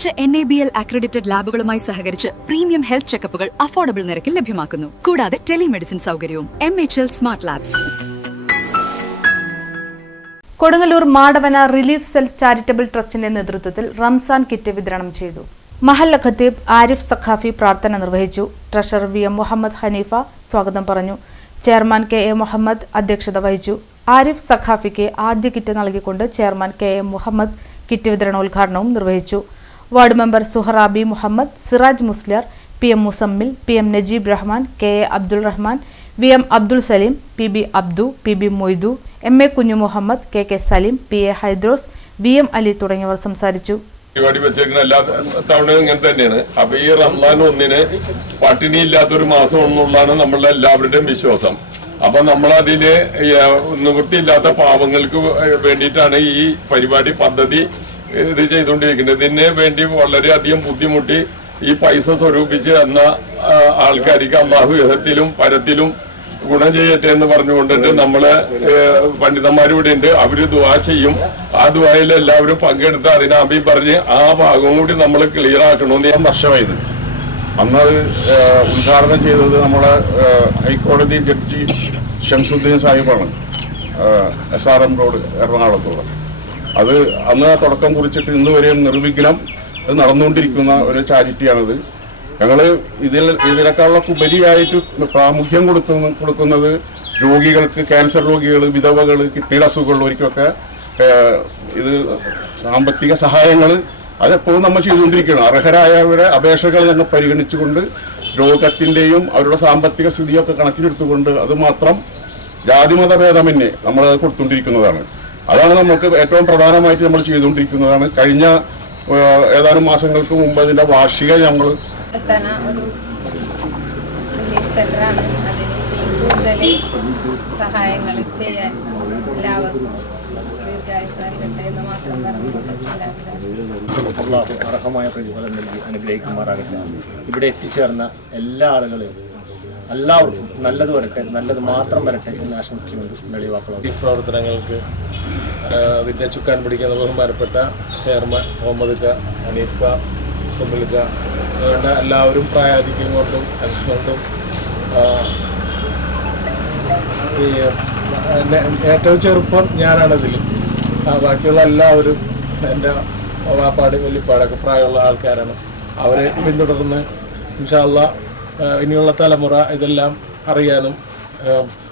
മികച്ച NABL accredited ലാബുകളുമായി സഹകരിച്ച് premium health ചെക്കപ്പുകൾ affordable നിരക്കിൽ ലഭ്യമാക്കുന്നു. കൂടാതെ ടെലിമെഡിസിൻ സൗകര്യവും. MHL smart labs. Kodungallur Madavana relief cell charitable ട്രസ്റ്റിന്റെ നേതൃത്വത്തിൽ റംസാൻ കിറ്റ് വിതരണം ചെയ്തു. മഹല്ല ഖത്തീബ് ആരിഫ് സഖാഫി പ്രാർത്ഥന നിർവഹിച്ചു. ട്രഷറർ VM മുഹമ്മദ് ഹനീഫ സ്വാഗതം പറഞ്ഞു. ചെയർമാൻ KA മുഹമ്മദ് അധ്യക്ഷത വഹിച്ചു. ആരിഫ് സഖാഫിക്ക് ആദ്യ കിറ്റ് നൽകിക്കൊണ്ട് ചെയർമാൻ KA മുഹമ്മദ് കിറ്റ് വിതരണോദ്ഘാടനവും നിർവഹിച്ചു. Ward member Suharabi Muhammad, Siraj Musliyar, PM Muzammil, PM Najeeb Rahman, KA Abdul Rahman, VM Abdul Saleem, PB Abdu, PB Moidu, MA Kunju Muhammad, KK Saleem, PA Hydros, VM Ali തുടങ്ങിയവർ സംസാരിച്ചു. പരിപാടി വെച്ചേക്കുന്ന എല്ലാ തവണയും ഇങ്ങനെ തന്നെയാണ്. അപ്പൊ ഈ റംസാൻ 1 പട്ടിണി ഇല്ലാത്തൊരു മാസം എന്നുള്ളതാണ് നമ്മളുടെ എല്ലാവരുടെയും വിശ്വാസം. അപ്പൊ നമ്മളതില് നിവൃത്തിയില്ലാത്ത പാവങ്ങൾക്ക് വേണ്ടിയിട്ടാണ് ഈ പരിപാടി പദ്ധതി ഇത് ചെയ്തുകൊണ്ടിരിക്കുന്നത്. ഇതിന് വേണ്ടി വളരെയധികം ബുദ്ധിമുട്ടി ഈ പൈസ സ്വരൂപിച്ച് എന്ന ആൾക്കാർക്ക് അല്ലാഹു ഇഹത്തിലും പരത്തിലും ഗുണം ചെയ്യട്ടെ എന്ന് പറഞ്ഞുകൊണ്ടിട്ട് നമ്മള് പണ്ഡിതന്മാരിവിടെ ഉണ്ട്. അവര് ദുആ ചെയ്യും. ആ ദുആയിൽ എല്ലാവരും പങ്കെടുത്ത് അതിനെ അഭി പറഞ്ഞ് ആ ഭാഗം കൂടി നമ്മൾ ക്ലിയർ ആക്കണമെന്ന്. വർഷമായത് അന്നത് ഉദ്ഘാടനം ചെയ്തത് നമ്മളെ ഹൈക്കോടതി ജഡ്ജി ഷംസുദ്ദീൻ സാഹിബാണ്, SRM റോഡ് എറണാകുളത്തുള്ള. അത് അന്ന് തുടക്കം കുറിച്ചിട്ട് ഇന്ന് വരെയും നിർവിഘ്നം അത് നടന്നുകൊണ്ടിരിക്കുന്ന ഒരു ചാരിറ്റിയാണിത്. ഞങ്ങൾ ഇതിനേക്കാളൊക്കെ ഉപരിയായിട്ട് പ്രാമുഖ്യം കൊടുക്കുന്നത് രോഗികൾക്ക്, ക്യാൻസർ രോഗികൾ, വിധവകൾ, കിഡ്നിയുടെ അസുഖമുള്ളവർക്കൊക്കെ ഇത് സാമ്പത്തിക സഹായങ്ങൾ അതെപ്പോഴും നമ്മൾ ചെയ്തുകൊണ്ടിരിക്കുകയാണ്. അർഹരായവരുടെ അപേക്ഷകൾ ഞങ്ങൾ പരിഗണിച്ചുകൊണ്ട് രോഗത്തിൻ്റെയും അവരുടെ സാമ്പത്തിക സ്ഥിതിയൊക്കെ കണക്കിലെടുത്തുകൊണ്ട് അത് മാത്രം ജാതിമത ഭേദമന്യേ നമ്മൾ കൊടുത്തുകൊണ്ടിരിക്കുന്നതാണ്. അതാണ് നമുക്ക് ഏറ്റവും പ്രധാനമായിട്ട് നമ്മൾ ചെയ്തുകൊണ്ടിരിക്കുന്നതാണ്. കഴിഞ്ഞ ഏതാനും മാസങ്ങൾക്ക് മുമ്പ് അതിൻ്റെ വാർഷിക ഞങ്ങൾ സെന്ററാണ്. അതിന് ഇനിയും കൂടുതൽ സഹായങ്ങൾ ചെയ്യാൻ എല്ലാവർക്കും ദീർഘായുസ്സ് നൽകട്ടെ എന്ന് മാത്രം പറഞ്ഞു അർഹമായ പ്രതിഫലം നൽകി അനുഗ്രഹിക്കുമാറാകട്ടെ. ഇവിടെ എത്തിച്ചേർന്ന എല്ലാ ആളുകളെയും എല്ലാവർക്കും നല്ലത് വരട്ടെ, നല്ലത് മാത്രം വരട്ടെ എന്ന് ആശംസിച്ചുകൊണ്ട് വെളിവാക്കണം. ഈ പ്രവർത്തനങ്ങൾക്ക് അതിൻ്റെ ചുക്കാൻ പിടിക്കുന്ന ബഹുമാനപ്പെട്ട ചെയർമാൻ മുഹമ്മദ് ക, ഹനീഫ് ക, സുബിൽ ക, വേണ്ട എല്ലാവരും പ്രായാധിക്യം കൊണ്ടും അതുകൊണ്ടും ഏറ്റവും ചെറുപ്പം ഞാനാണിതിൽ. ബാക്കിയുള്ള എല്ലാവരും എൻ്റെ വാപ്പാട് വല്യപ്പാടൊക്കെ പ്രായമുള്ള ആൾക്കാരാണ്. അവരെ പിന്തുടർന്ന് ഇൻഷാ അല്ലാഹ് ഇനിയുള്ള തലമുറ ഇതെല്ലാം അറിയാനും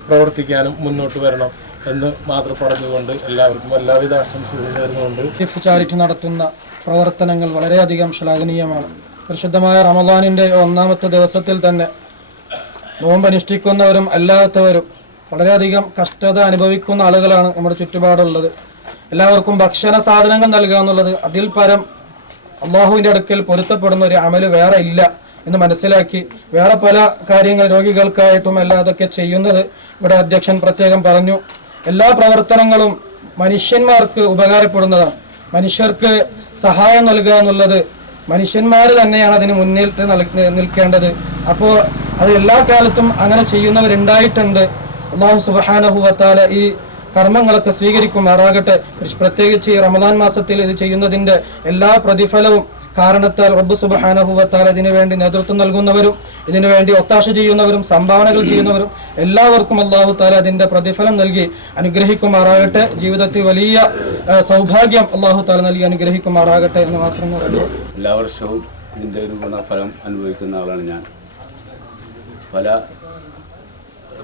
പ്രവർത്തിക്കാനും മുന്നോട്ട് വരണം എന്ന് മാത്രം പറഞ്ഞുകൊണ്ട് എല്ലാവർക്കും എല്ലാവിധ ആശംസകളും നേർന്നുകൊണ്ട് റിലീഫ് ചാരിറ്റി നടത്തുന്ന പ്രവർത്തനങ്ങൾ വളരെയധികം ശ്ലാഘനീയമാണ്. പരിശുദ്ധമായ റമദാനിൻ്റെ 1ാമത്തെ ദിവസത്തിൽ തന്നെ നോമ്പനുഷ്ഠിക്കുന്നവരും അല്ലാത്തവരും വളരെയധികം കഷ്ടത അനുഭവിക്കുന്ന ആളുകളാണ് നമ്മുടെ ചുറ്റുപാടുള്ളത്. എല്ലാവർക്കും ഭക്ഷണ സാധനങ്ങൾ നൽകുക എന്നുള്ളത് അതിൽ പരം അള്ളാഹുവിൻ്റെ അടുക്കൽ പൊരുത്തപ്പെടുന്ന ഒരു അമല് വേറെ ഇല്ല എന്ന് മനസ്സിലാക്കി വേറെ പല കാര്യങ്ങൾ രോഗികൾക്കായിട്ടും അതൊക്കെ ചെയ്യുന്നത് ഇവിടെ അധ്യക്ഷൻ പ്രത്യേകം പറഞ്ഞു. എല്ലാ പ്രവർത്തനങ്ങളും മനുഷ്യന്മാർക്ക് ഉപകാരപ്പെടുന്നതാണ്. മനുഷ്യർക്ക് സഹായം നൽകുക എന്നുള്ളത് മനുഷ്യന്മാർ തന്നെയാണ് അതിന് മുന്നിൽ നിൽക്കേണ്ടത്. അപ്പോൾ അത് എല്ലാ കാലത്തും അങ്ങനെ ചെയ്യുന്നവരുണ്ടായിട്ടുണ്ട്. അല്ലാഹു സുബ്ഹാനഹു വ തആല ഈ കർമ്മങ്ങളൊക്കെ സ്വീകരിക്കുമാറാകട്ടെ. പ്രത്യേകിച്ച് ഈ റമദാൻ മാസത്തിൽ ഇത് ചെയ്യുന്നതിൻ്റെ എല്ലാ പ്രതിഫലവും കാരണത്താൽ റബ്ബ് സുബ്ഹാനഹു വ തആല ഇതിനു വേണ്ടി നേതൃത്വം നൽകുന്നവരും ഇതിനു വേണ്ടി ഒത്താശ ചെയ്യുന്നവരും സംഭാവനകൾ ചെയ്യുന്നവരും എല്ലാവർക്കും അല്ലാഹു തആല അതിൻ്റെ പ്രതിഫലം നൽകി അനുഗ്രഹിക്കുമാറാകട്ടെ. ജീവിതത്തിൽ വലിയ സൗഭാഗ്യം അല്ലാഹു തആല നൽകി അനുഗ്രഹിക്കുമാറാകട്ടെ എന്ന് മാത്രം പറഞ്ഞു. എല്ലാ വർഷവും ഇതിൻ്റെ ഒരു ഗുണഫലം അനുഭവിക്കുന്ന ആളാണ് ഞാൻ. പല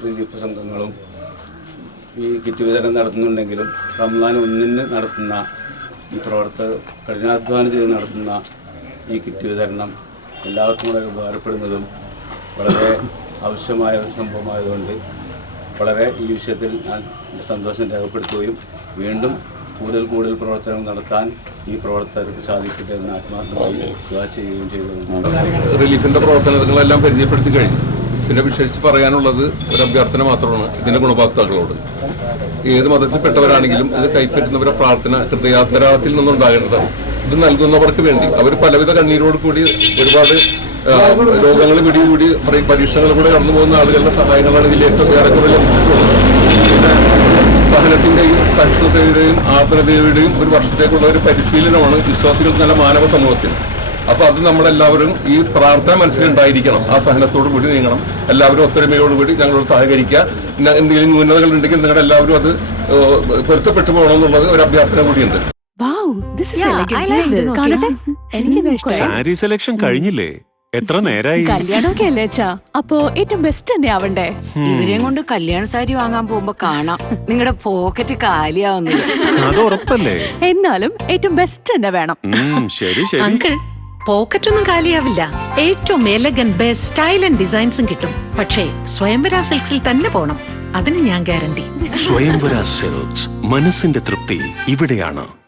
റിലീഫ് സംഘങ്ങളും ഈ കിറ്റ് വിതരണം നടത്തുന്നുണ്ടെങ്കിലും റംസാൻ 1 നടത്തുന്ന ഈ കഠിനാധ്വാനം ചെയ്ത് നടത്തുന്ന ഈ കിറ്റ് വിതരണം എല്ലാവർക്കും വളരെ ഉപകാരപ്പെടുന്നതും വളരെ ആവശ്യമായ ഒരു സംഭവമായതുകൊണ്ട് വളരെ ഈ വിഷയത്തിൽ ഞാൻ എൻ്റെ സന്തോഷം രേഖപ്പെടുത്തുകയും വീണ്ടും കൂടുതൽ പ്രവർത്തനങ്ങൾ നടത്താൻ ഈ പ്രവർത്തകർക്ക് സാധിക്കട്ടെ എന്ന് ആത്മാർത്ഥമായി ദുആ ചെയ്യുകയും ചെയ്തുകൊണ്ടാണ്. റിലീഫിൻ്റെ പ്രവർത്തനങ്ങളെല്ലാം പരിചയപ്പെടുത്തി കഴിഞ്ഞു. പിന്നെ വിശേഷിച്ച് പറയാനുള്ളത് ഒരു അഭ്യർത്ഥന മാത്രമാണ് ഇതിൻ്റെ ഗുണഭോക്താക്കളോട്. ഏത് മതത്തിൽപ്പെട്ടവരാണെങ്കിലും ഇത് കൈപ്പറ്റുന്നവരുടെ പ്രാർത്ഥന ഹൃദയാന്തരാളത്തിൽ നിന്നുണ്ടാകേണ്ടതാണ്. ഇത് നൽകുന്നവർക്ക് വേണ്ടി അവർ പലവിധ കണ്ണീരോട് കൂടി ഒരുപാട് രോഗങ്ങൾ പിടികൂടി പരീക്ഷണങ്ങൾ കൂടെ കടന്നു പോകുന്ന ആളുകളുടെ സഹായങ്ങളാണ് ഇതിൽ ഏറ്റവും ഏറെക്കുറെ ലഭിച്ചിട്ടുള്ളത്. പിന്നെ സഹനത്തിന്റെയും സഹിഷ്ണുതയുടെയും ആർദ്രതയുടെയും ഒരു വർഷത്തേക്കുള്ള ഒരു പരിശീലനമാണ് വിശ്വാസികൾക്ക് നല്ല മാനവ സമൂഹത്തിന്. അപ്പൊ അത് നമ്മളെല്ലാവരും ഈ പ്രാർത്ഥന മനസ്സിലുണ്ടായിരിക്കണം. ആ സഹനത്തോടു കൂടി നീങ്ങണം. എല്ലാവരും ഒത്തൊരുമയോടുകൂടി ഞങ്ങളോട് സഹകരിക്കുക. എന്തെങ്കിലും ന്യൂനതകൾ ഉണ്ടെങ്കിൽ നിങ്ങളെല്ലാവരും അത് പൊരുത്തപ്പെട്ടു പോകണം എന്നുള്ളത് ഒരു അഭ്യർത്ഥന കൂടിയുണ്ട്. സാരി സെലക്ഷൻ കഴിഞ്ഞില്ലേ? എത്ര നേരായി? കല്യാണമൊക്കെ അല്ലേ അച്ഛാ, അപ്പോ ഏറ്റവും ബെസ്റ്റ് തന്നെ ആവണ്ടേ? ഇവരെയും കൊണ്ട് കല്യാണ സാരി വാങ്ങാൻ പോകുമ്പോ കാണാം നിങ്ങളുടെ പോക്കറ്റ് കാലിയാവുന്നത്. അത് ഉറപ്പല്ലേ? എന്നാലും ഏറ്റവും ബെസ്റ്റ് തന്നെ വേണം. ശരി ശരി. അങ്കിൾ, പോക്കറ്റ് ഒന്നും കാലിയാവില്ല. ഏറ്റവും എലഗൻ ബെസ്റ്റ് സ്റ്റൈൽ ആൻഡ് ഡിസൈൻസും കിട്ടും. പക്ഷേ സ്വയംവര സിൽക്സിൽ തന്നെ പോണം, അതിന് ഞാൻ ഗ്യാരണ്ടി. സ്വയംവര സിൽക്സ്, മനസ്സിന്റെ തൃപ്തി ഇവിടെയാണ്.